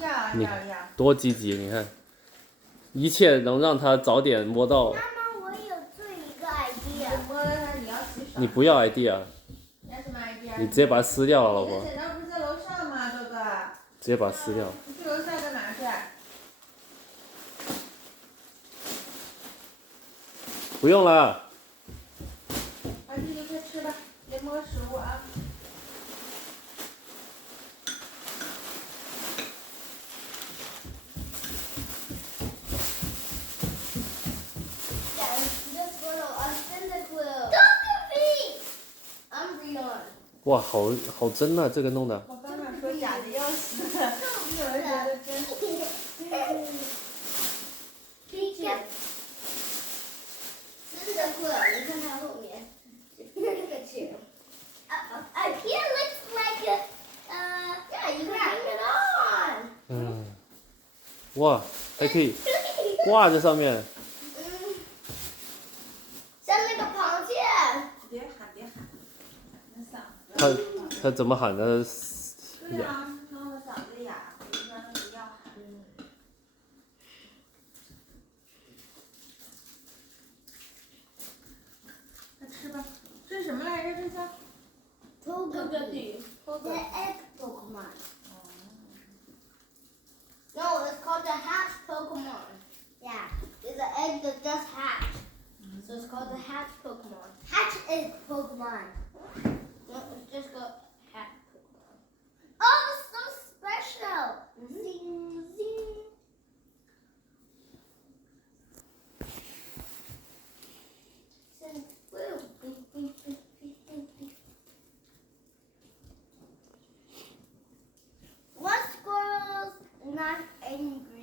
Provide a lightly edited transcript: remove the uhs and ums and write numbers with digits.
要。多积极，你看，一切能让他早点摸到。妈妈，我有这一个 idea。摸了它你要洗手。你不要 idea。你要什么 idea？你直接把它撕掉了，老婆。你的剪刀不是在楼上吗，豆豆？直接把它撕掉。你去楼下干嘛去？不用了。把这个快吃吧，别摸食物啊。哇，好真啊，这个弄的。我刚想说假的要死，你有人觉得真。真的酷，你看它后面那个球。Up here looks like yeah, you can hang it on. 嗯。哇，还可以挂在上面。像那个螃蟹。别喊，那嗓子。他怎么喊的？对啊，弄得嗓子哑，我就让你要喊。快吃吧，这是什么来着？这叫Togepi. The egg Pokemon. No, it's called the hatch Pokemon. Yeah, it's an egg that just hatched. So it's called the hatch Pokemon. Hatch egg Pokemon. No, it's just called hatch Pokemon. Oh, it's so special. Zing, zing. Zing, woo. Beep, beep, beep, beep, beep, beep. One squirrel's not angry.